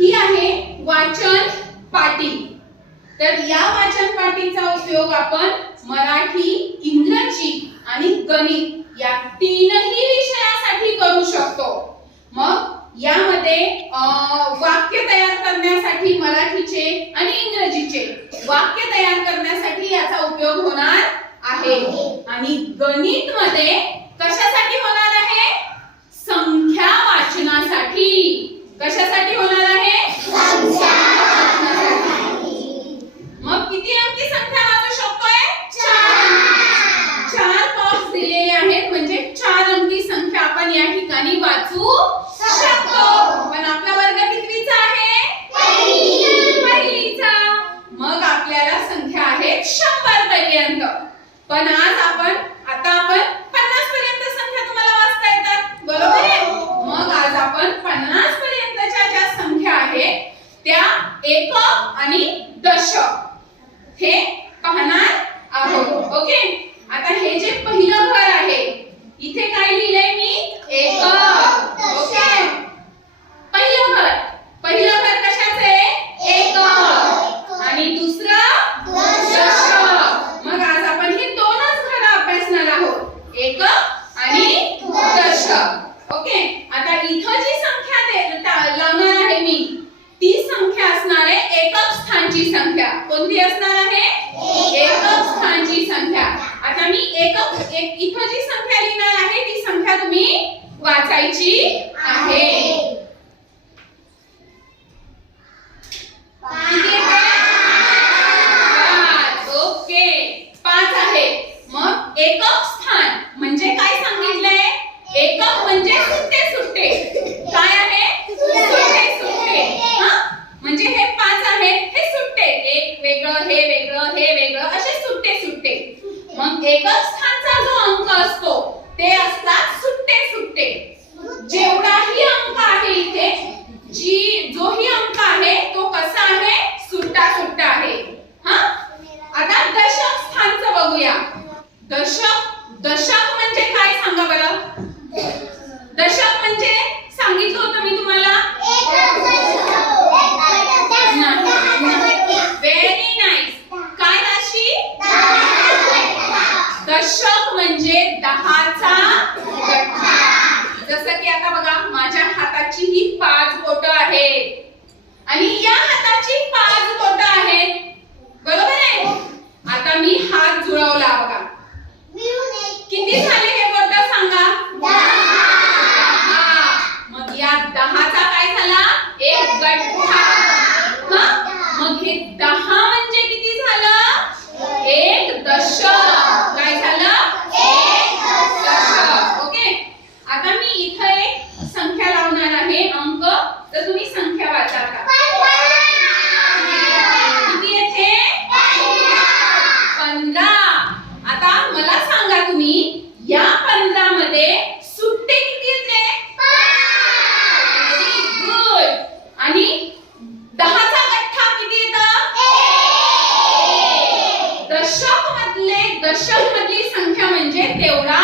ही आहे वाचन पाटी। तर या वाचन पाटीचा उपयोग आपण मराठी, इंग्रजी आणि गणित या तीनही विषयासाठी करू शकतो। मग यामध्ये वाक्य तयार करण्यासाठी मराठीचे आणि इंग्रजीचे वाक्य तयार करण्यासाठी याचा उपयोग होणार आहे। आणि गणित मध्ये कशासाठी होणार आहे? संख्या वाचनासाठी। कशासाठी होणार आहे? संख्या वाचनासाठी। मग किती अंकी संख्या वाचू शकतोय? 4 बॉक्स दिलेले आहेत, म्हणजे 4 अंकी संख्या आपण या ठिकाणी वाचू शकतो। पण आपला वर्ग कितवीचा आहे? पहिलीचा। मग आपल्याला संख्या आहेत 100 पर्यंत। पण आता आपण 50 पर्यंत संख्या तुम्हाला वाचता येतात, बरोबर आहे? मग आज आपण 50 पर्यंतच्या ज्या संख्या आहेत त्या एकक आणि दशक हे पाहणार आहोत। ओके, आता हे जे पहिलं घर आहे इथे काय लिहिलंय मी? एकक। ओके, पहिलं घर कशाचं आहे? एकक। आणि दुसरं दशक। मग आज आपण हे दोनच घर अभ्यासणार आहोत, एकक आणि दशक। ओके, आता इथं जी संख्या लावणार आहे मी ती संख्या असणार आहे एकक स्थानची संख्या। कोणती असणार आहे? एकक स्थानची संख्या। आता मी इथं जी संख्या लिहिणार आहे ती संख्या तुम्ही वाचायची आहे। किती आहे? 5। ओके, 5 आहे। मग एकक स्थान म्हणजे काय सांगितलंय? एकक म्हणजे सुट्टे। काय आहे? सुट्टे। म्हणजे हे 5 आहेत, हे सुट्टे, एक वेगळं, हे वेगळं, हे वेगळं, असे सुट्टे। मग एकक स्थानचा जो अंक असतो ते असतात सुट्टे। जेवढाही अंक आहे इथे, जोही अंक आहे तो कसा आहे? सुट्टा आहे। आता दशक स्थानचं बघूया। दशक म्हणजे काय सांगा बरं? दशक म्हणजे सांगितलं होतं मी तुम्हाला, व्हेरी नाईस। काय राशी? दशक म्हणजे 10चा गठ्ठा। जसं की आता बघा, माझ्या हाताची ही 5 बोटं आहेत आणि या हाताची 5 बोटं आहेत, बरोबर आहे? आता मी हात जुळवला बघा, किती झाले हे बोटं सांगा? 10। मग या 10चा काय झाला? एक गठ्ठा। मग हे 10 म्हणजे किती झालं? एक दशक। काय झालं? एक दशक। ओके, आता मी इथे एक संख्या लावणार आहे, अंक, तर तुम्ही संख्या वाचा आता। किती येते? 15। आता मला सांगा तुम्ही या 15 मध्ये सुट्टे किती येते? 5। Very good. आणि 10चा गठ्ठा किती येतं? 1। दशक मधली संख्या म्हणजे तेवढा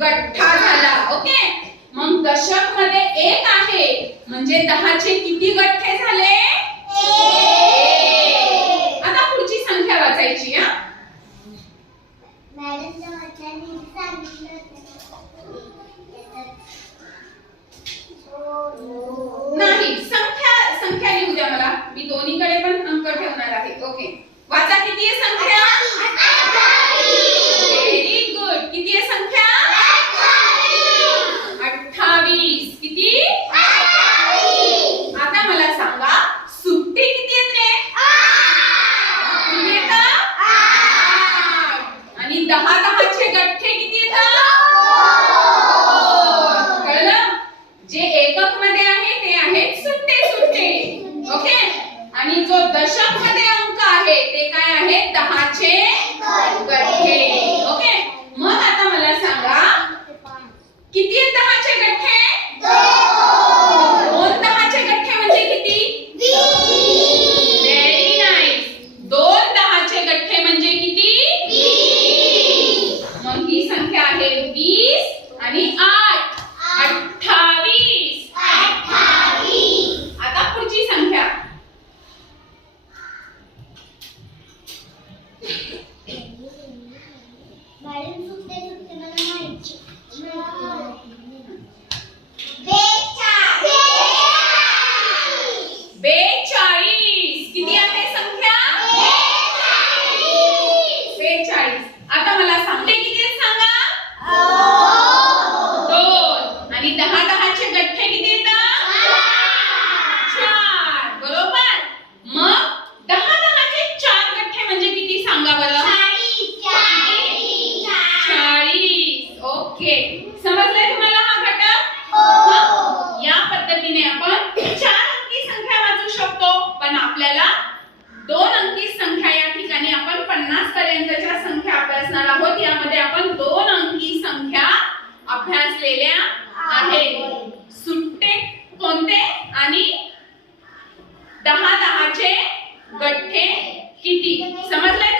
गठ्ठा झाला। ओके, मग दशक मध्ये 1 आहे म्हणजे 10चे किती गठ्ठे झाले? 1। आता पुढची संख्या वाचायची। नाही, संख्या लिहू द्या मला, मी दोन्हीकडे पण अंक ठेवणार आहे। ओके, वाचा, किती आहे संख्या? 28। Very good. किती आहे संख्या? 28। किती? 28। आता मला सांगा सुट्टे किती येते? 8। किती येतात? 8। आणि 10चे गठ्ठे किती येतात? 2। कळलं? जे एकक मध्ये आहे ते आहेत सुट्टे। ओके, आणि जो दशक मध्ये अंक आहे ते काय आहे? 10चे गठ्ठे। ओके, मग आता मला सांगा किती आहेत 10चे गठ्ठे? 2। 10चे गठ्ठे म्हणजे किती? 20। Very nice. 2 10चे गठ्ठे म्हणजे किती? 20। मग ही संख्या आहे 20 आणि 8 28। आता पुढची संख्या पद्धतीने आपण 4 अंकी संख्या वाचू शकतो, पण आपल्याला 2 अंकी संख्या या ठिकाणी आपण 50 पर्यंतच्या संख्या अभ्यासणार आहोत. यामध्ये आपण 2 अंकी संख्या अभ्यासलेल्या आहेत. सुट्टे कोणते आणि 10 10चे गठ्ठे किती समजले?